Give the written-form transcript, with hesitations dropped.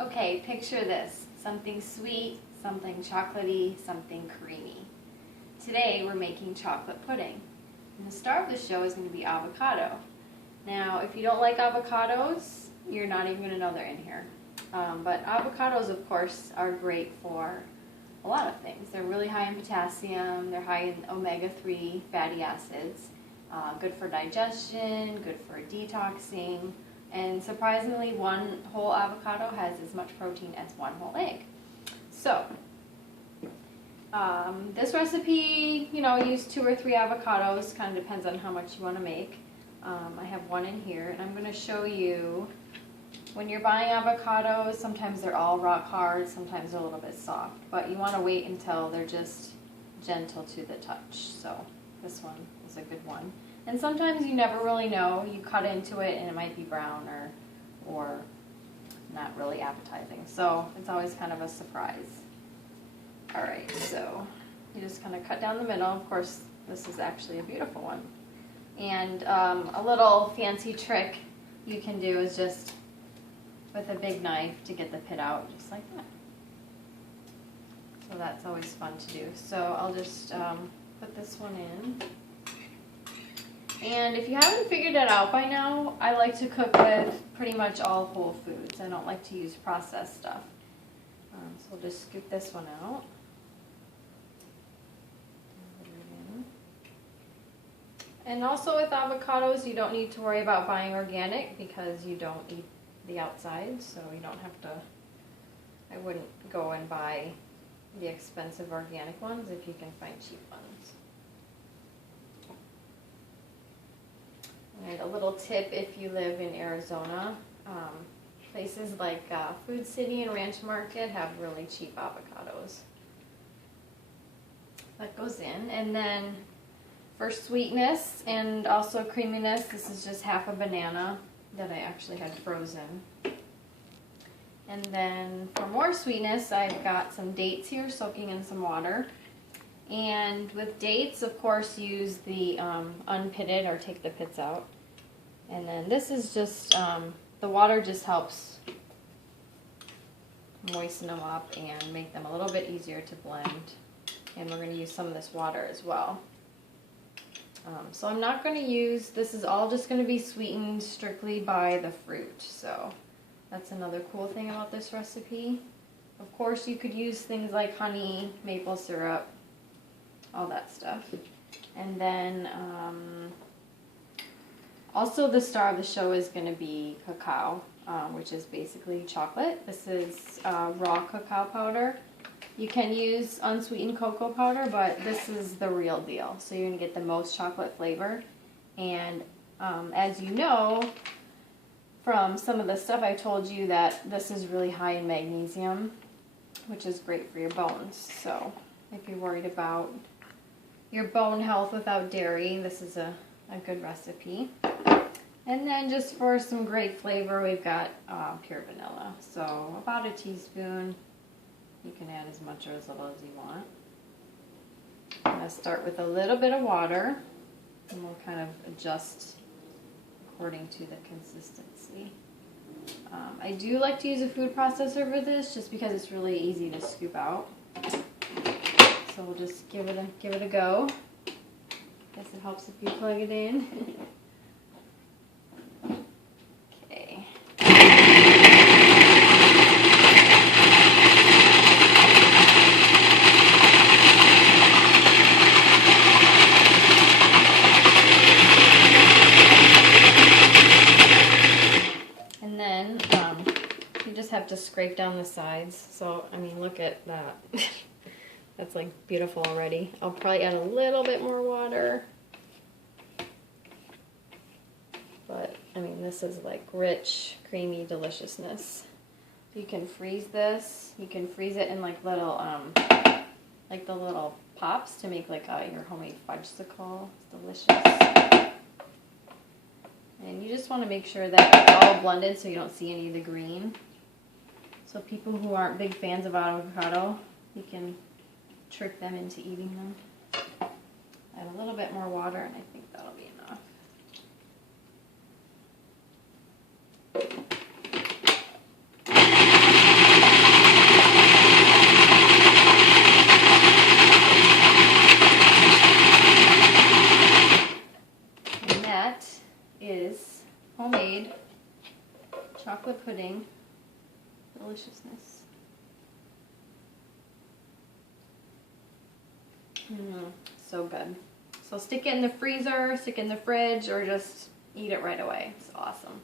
Okay, picture this. Something sweet, something chocolatey, something creamy. Today we're making chocolate pudding. And the star of the show is going to be avocado. Now, if you don't like avocados, you're not even going to know they're in here. But avocados, of course, are great for a lot of things. They're really high in potassium, they're high in omega-3 fatty acids, good for digestion, good for detoxing, and surprisingly, one whole avocado has as much protein as one whole egg. So, this recipe, use 2 or 3 avocados, kind of depends on how much you want to make. I have one in here, and I'm going to show you, when you're buying avocados, sometimes they're all rock hard, sometimes they're a little bit soft, but you want to wait until they're just gentle to the touch. So this one is a good one. And sometimes you never really know. You cut into it and it might be brown or not really appetizing. So it's always kind of a surprise. All right, so you just kind of cut down the middle. Of course, this is actually a beautiful one. And a little fancy trick you can do is just with a big knife to get the pit out, just like that. So that's always fun to do. So I'll just put this one in. And if you haven't figured it out by now, I like to cook with pretty much all whole foods. I don't like to use processed stuff. So we'll just scoop this one out. And also with avocados, you don't need to worry about buying organic because you don't eat the outside, so you don't have to, I wouldn't go and buy the expensive organic ones if you can find cheap ones. All right, a little tip if you live in Arizona, places like Food City and Ranch Market have really cheap avocados. That goes in, and then for sweetness and also creaminess, this is just half a banana that I actually had frozen. And then for more sweetness, I've got some dates here soaking in some water. And with dates, of course, use the unpitted or take the pits out. And then this is just, the water just helps moisten them up and make them a little bit easier to blend. And we're going to use some of this water as well. So I'm not going to use, this is all just going to be sweetened strictly by the fruit. So that's another cool thing about this recipe. Of course, you could use things like honey, maple syrup, all that stuff. And then also the star of the show is going to be cacao, which is basically chocolate. This is raw cacao powder. You can use unsweetened cocoa powder, but this is the real deal. So you're going to get the most chocolate flavor. And as you know, from some of the stuff I told you, that this is really high in magnesium, which is great for your bones. So if you're worried about your bone health without dairy, this is a good recipe. And then just for some great flavor, we've got pure vanilla. So about a teaspoon. You can add as much or as little as you want. I'm going to start with a little bit of water, and we'll kind of adjust according to the consistency. I do like to use a food processor for this, just because it's really easy to scoop out. So we'll just give it a go. Guess it helps if you plug it in. Okay. Have to scrape down the sides. So I mean, look at that. That's like beautiful already. I'll probably add a little bit more water, but I mean, this is like rich, creamy deliciousness. You can freeze this. You can freeze it in like little like the little pops to make like your homemade fudgesicle. It's delicious. And you just want to make sure that it's all blended so you don't see any of the green. So people who aren't big fans of avocado, you can trick them into eating them. Add a little bit more water, and I think that'll be enough. chocolate pudding deliciousness. So good. So stick it in the freezer, stick it in the fridge, or just eat it right away. It's awesome.